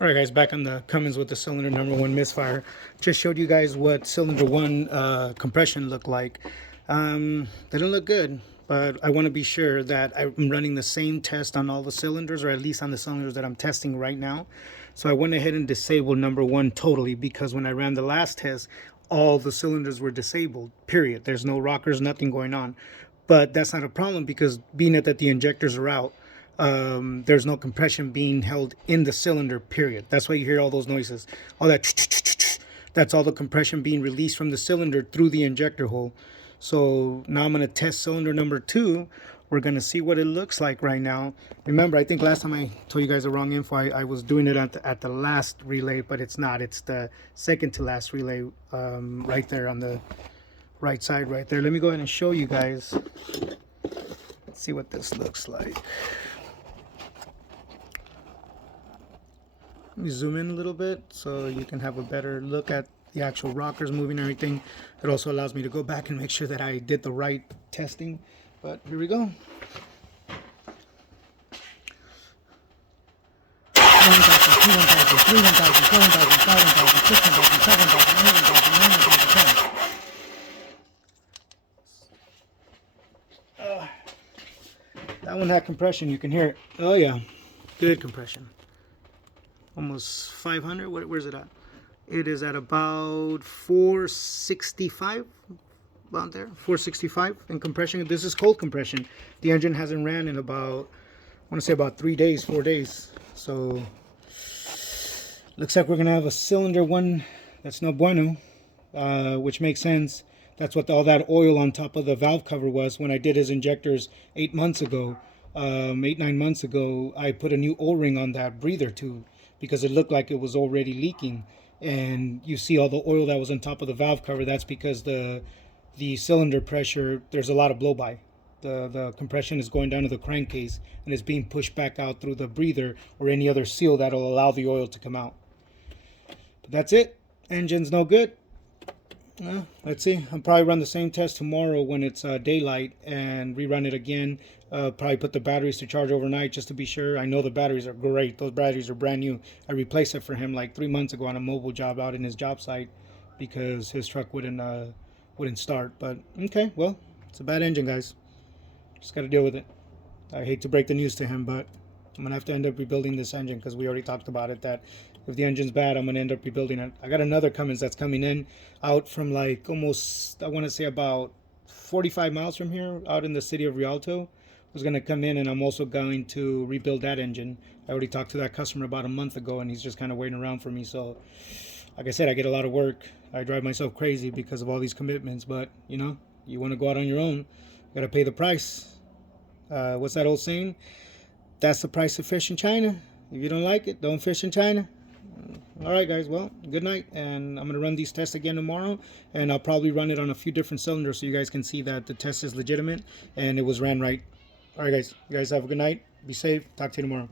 All right, guys, back on the Cummins with the cylinder number one Missfire. Just showed you guys what cylinder one compression looked like. Didn't look good, but I want to be sure that I'm running the same test on all the cylinders, or at least on the cylinders that I'm testing right now. So I went ahead and disabled number one totally, because when I ran the last test, all the cylinders were disabled, period. There's no rockers, nothing going on. But that's not a problem, because being that the injectors are out, there's no compression being held in the cylinder, period. That's why you hear all those noises, all that. That's all the compression being released from the cylinder through the injector hole. So now I'm going to test cylinder number two. We're going to see what it looks like right now. Remember, I think last time I told you guys the wrong info. I was doing it at the last relay, but it's not. It's the second to last relay, right there on the right side right there. Let me go ahead and show you guys. Let's see what this looks like. Let me zoom in a little bit so you can have a better look at the actual rockers moving and everything. It also allows me to go back and make sure that I did the right testing. But here we go. 1,000, that one had compression. You can hear it. Oh yeah, good compression. Almost 500. Where's it at? It is at about 465, about there, 465 in compression. This is cold compression. The engine hasn't ran in about, I want to say about 3 days, 4 days. So looks like we're gonna have a cylinder one that's no bueno, which makes sense. That's what all that oil on top of the valve cover was when I did his injectors 8 months ago. 8-9 months ago, I put a new O-ring on that breather tube because it looked like it was already leaking. And you see all the oil that was on top of the valve cover. That's because the cylinder pressure, there's a lot of blow by. The compression is going down to the crankcase and it's being pushed back out through the breather or any other seal that'll allow the oil to come out. But that's it. Engine's no good. Let's see. I'll probably run the same test tomorrow when it's daylight and rerun it again. Probably put the batteries to charge overnight just to be sure. I know the batteries are great. Those batteries are brand new. I replaced it for him like 3 months ago on a mobile job out in his job site because his truck wouldn't start. But okay, well, it's a bad engine, guys. Just got to deal with it. I hate to break the news to him, but I'm going to have to end up rebuilding this engine because we already talked about it, that if the engine's bad, I'm going to end up rebuilding it. I got another Cummins that's coming in out from like almost, I want to say about 45 miles from here, out in the city of Rialto. Was going to come in, and I'm also going to rebuild that engine. I already talked to that customer about a month ago, and he's just kind of waiting around for me. So, like I said, I get a lot of work. I drive myself crazy because of all these commitments, but, you know, you want to go out on your own, you got to pay the price. What's that old saying? That's the price of fish in China. If you don't like it, don't fish in China. All right, guys. Well, good night. And I'm going to run these tests again tomorrow. And I'll probably run it on a few different cylinders so you guys can see that the test is legitimate and it was ran right. All right, guys. You guys have a good night. Be safe. Talk to you tomorrow.